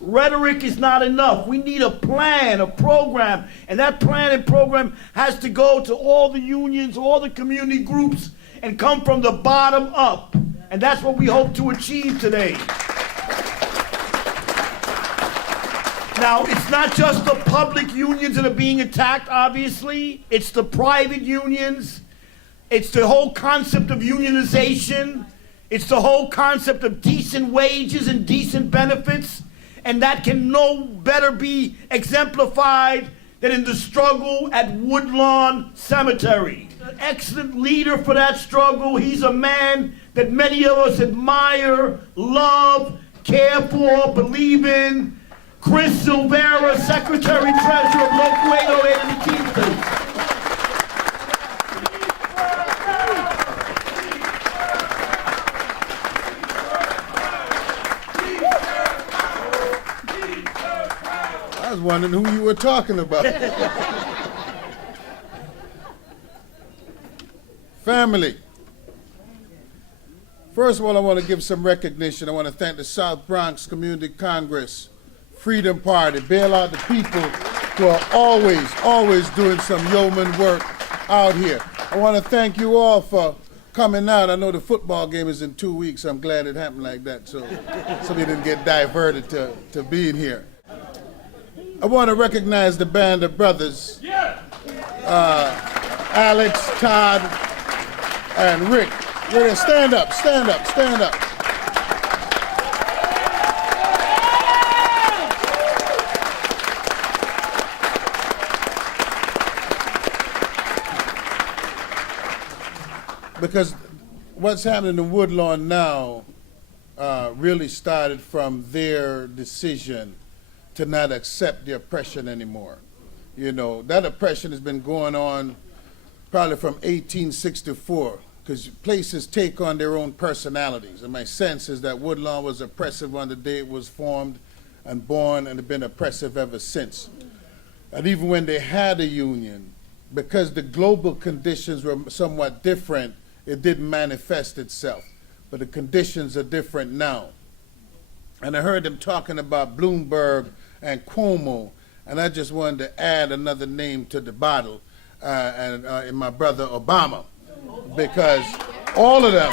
Rhetoric is not enough. We need a plan, a program, and that plan and program has to go to all the unions, all the community groups, and come from the bottom up. And that's what we hope to achieve today. Now, it's not just the public unions that are being attacked, obviously. It's the private unions. It's the whole concept of unionization. It's the whole concept of decent wages and decent benefits. And that can no better be exemplified than in the struggle at Woodlawn Cemetery. An excellent leader for that struggle. He's a man that many of us admire, love, care for, believe in. Chris Silvera, Secretary-Treasurer of Local 808 and the Teamsters. I was wondering who you were talking about. Family. First of all, I want to give some recognition. I want to thank the South Bronx Community Congress, Freedom Party, bail out the people who are always doing some yeoman work out here. I want to thank you all for coming out. I know the football game is in 2 weeks. I'm glad it happened like that, so we didn't get diverted to being here. I want to recognize the band of brothers, Alex, Todd, and Rick. Rick, stand up, stand up, stand up. Because what's happening in Woodlawn now really started from their decision to not accept the oppression anymore. You know, that oppression has been going on probably from 1864, because places take on their own personalities. And my sense is that Woodlawn was oppressive on the day it was formed and born, and have been oppressive ever since. And even when they had a union, because the global conditions were somewhat different, it didn't manifest itself. But the conditions are different now. And I heard them talking about Bloomberg and Cuomo, and I just wanted to add another name to the bottle, and my brother Obama, because all of them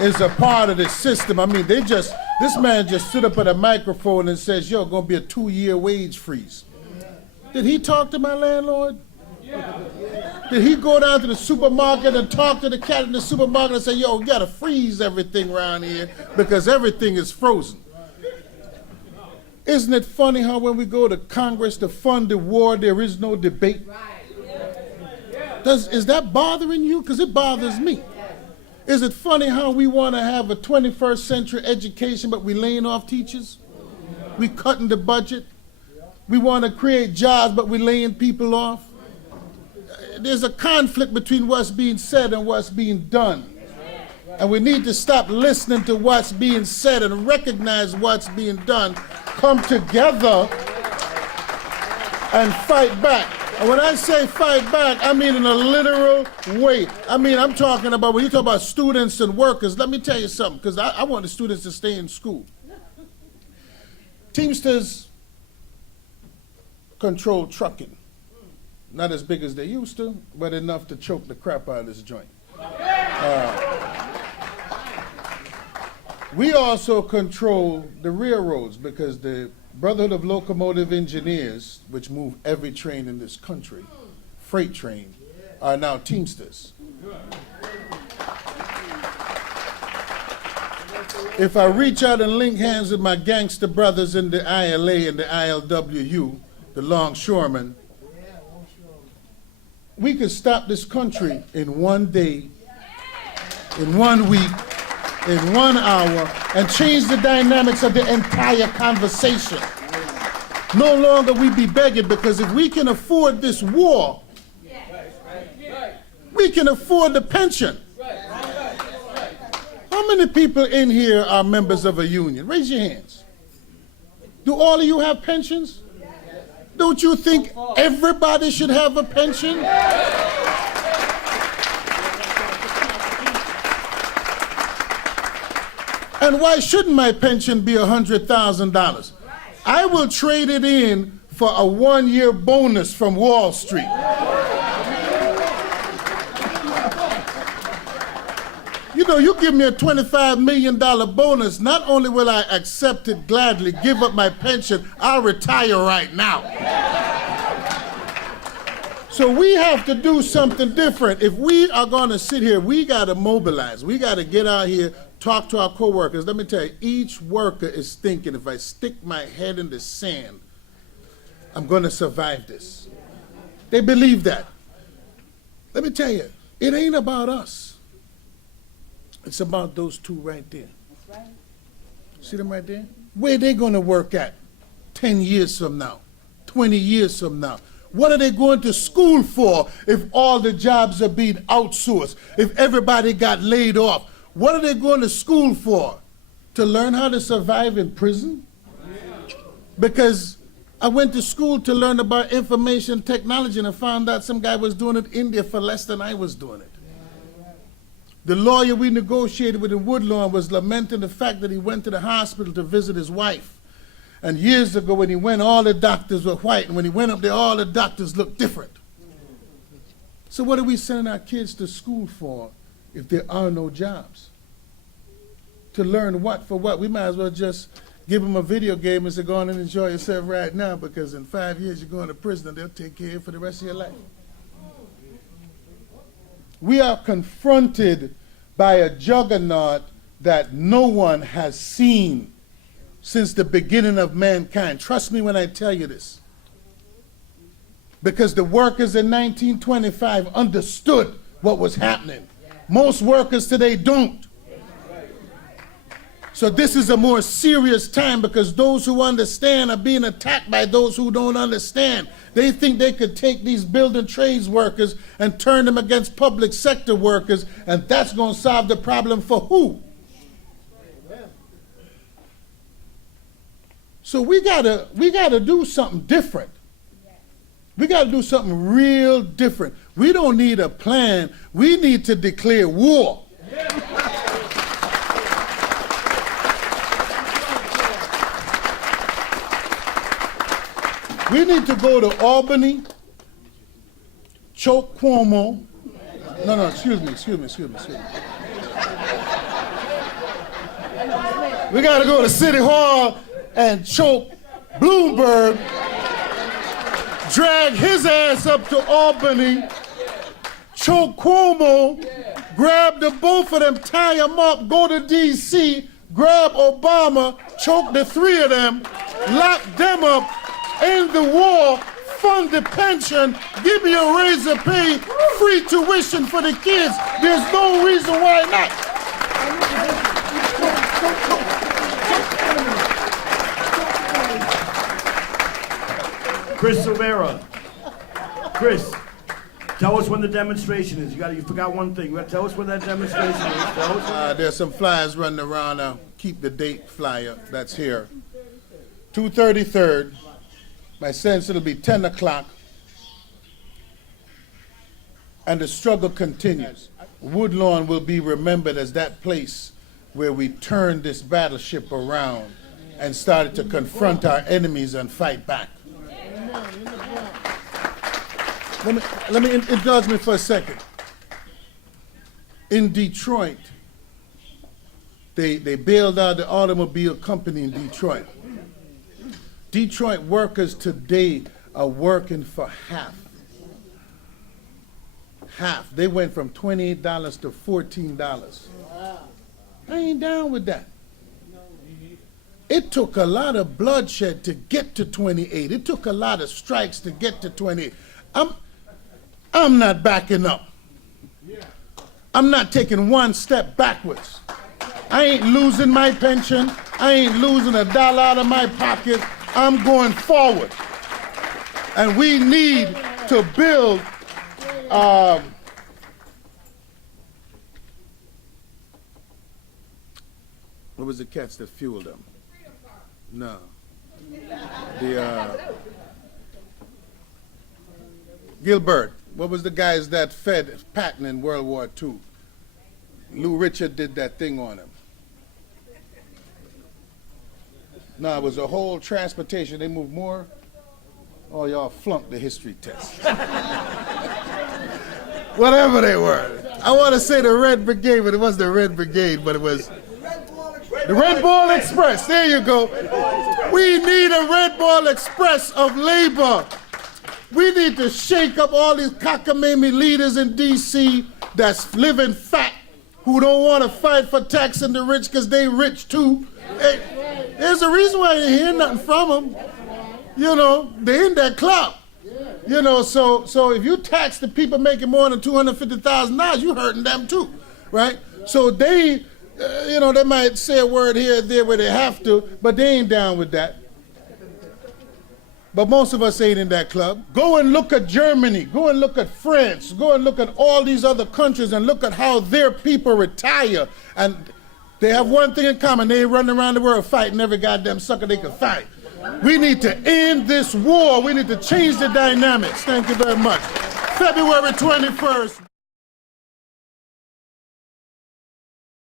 is a part of the system. I mean, this man just stood up at a microphone and says, yo, gonna be a 2-year wage freeze. Did he talk to my landlord? Did he go down to the supermarket and talk to the cat in the supermarket and say, yo, you gotta freeze everything around here because everything is frozen? Isn't it funny how when we go to Congress to fund the war, there is no debate? Is that bothering you? Because it bothers me. Is it funny how we want to have a 21st century education, but we laying off teachers? We cutting the budget. We want to create jobs, but we laying people off. There's a conflict between what's being said and what's being done. And we need to stop listening to what's being said and recognize what's being done. Come together and fight back. And when I say fight back, I mean in a literal way. I mean, I'm talking about, when you talk about students and workers, let me tell you something, because I want the students to stay in school. Teamsters control trucking. Not as big as they used to, but enough to choke the crap out of this joint. We also control the railroads, because the Brotherhood of Locomotive Engineers, which move every train in this country, freight train, are now Teamsters. If I reach out and link hands with my gangster brothers in the ILA and the ILWU, the longshoremen, we could stop this country in 1 day, in 1 week, in 1 hour, and change the dynamics of the entire conversation. No longer we be begging, because if we can afford this war, we can afford the pension. How many people in here are members of a union? Raise your hands. Do all of you have pensions? Don't you think everybody should have a pension? And why shouldn't my pension be $100,000? I will trade it in for a 1-year bonus from Wall Street. You know, you give me a $25 million bonus, not only will I accept it gladly, give up my pension, I'll retire right now. So we have to do something different. If we are going to sit here, we got to mobilize. We got to get out here, talk to our coworkers. Let me tell you, each worker is thinking, if I stick my head in the sand, I'm going to survive this. They believe that. Let me tell you, it ain't about us. It's about those two right there. That's right. See them right there? Where they going to work at 10 years from now, 20 years from now? What are they going to school for if all the jobs are being outsourced, if everybody got laid off? What are they going to school for? To learn how to survive in prison? Because I went to school to learn about information technology and I found out some guy was doing it in India for less than I was doing it. The lawyer we negotiated with in Woodlawn was lamenting the fact that he went to the hospital to visit his wife. And years ago when he went, all the doctors were white. And when he went up there, all the doctors looked different. So what are we sending our kids to school for if there are no jobs? To learn what for what? We might as well just give them a video game and say, go on and enjoy yourself right now, because in 5 years you're going to prison and they'll take care of you for the rest of your life. We are confronted by a juggernaut that no one has seen since the beginning of mankind. Trust me when I tell you this. Because the workers in 1925 understood what was happening. Most workers today don't. So this is a more serious time because those who understand are being attacked by those who don't understand. They think they could take these building trades workers and turn them against public sector workers, and that's going to solve the problem for who? So we gotta do something different. We gotta do something real different. We don't need a plan. We need to declare war. We need to go to Albany, choke Cuomo. No, excuse me. We got to go to City Hall and choke Bloomberg, drag his ass up to Albany, choke Cuomo, grab the both of them, tie them up, go to D.C., grab Obama, choke the three of them, lock them up, end the war, fund the pension, give me a raise of pay, free tuition for the kids. There's no reason why not. Chris Silvera. Chris, tell us when the demonstration is. You forgot one thing. You got to tell us when that demonstration is. Tell us there's some flyers running around. I'll keep the date flyer that's here. 2/33. My sense it'll be 10 o'clock. And the struggle continues. Woodlawn will be remembered as that place where we turned this battleship around and started to confront our enemies and fight back. Let me indulge me for a second. In Detroit, they bailed out the automobile company in Detroit. Detroit workers today are working for half. Half. They went from $28 to $14. I ain't down with that. It took a lot of bloodshed to get to 28. It took a lot of strikes to get to 28. I'm not backing up. I'm not taking one step backwards. I ain't losing my pension. I ain't losing a dollar out of my pocket. I'm going forward. And we need to build what was the catch that fueled them? No. Gilbert. What was the guys that fed Patton in World War II? Lou Richard did that thing on him. No, it was a whole transportation. They moved more. Oh, y'all flunked the history test. Whatever they were. I want to say the Red Brigade, but it wasn't the Red Brigade, but it was the Red Ball Express. There you go. We need a Red Ball Express of labor. We need to shake up all these cockamamie leaders in D.C. that's living fat, who don't want to fight for taxing the rich because they rich too. Hey, there's a reason why you hear nothing from them. You know, they're in that club. You know, so if you tax the people making more than $250,000, you're hurting them too, right? So they, you know, they might say a word here or there where they have to, but they ain't down with that. But most of us ain't in that club. Go and look at Germany. Go and look at France. Go and look at all these other countries and look at how their people retire. And they have one thing in common. They run around the world fighting every goddamn sucker they can fight. We need to end this war. We need to change the dynamics. Thank you very much. February 21st.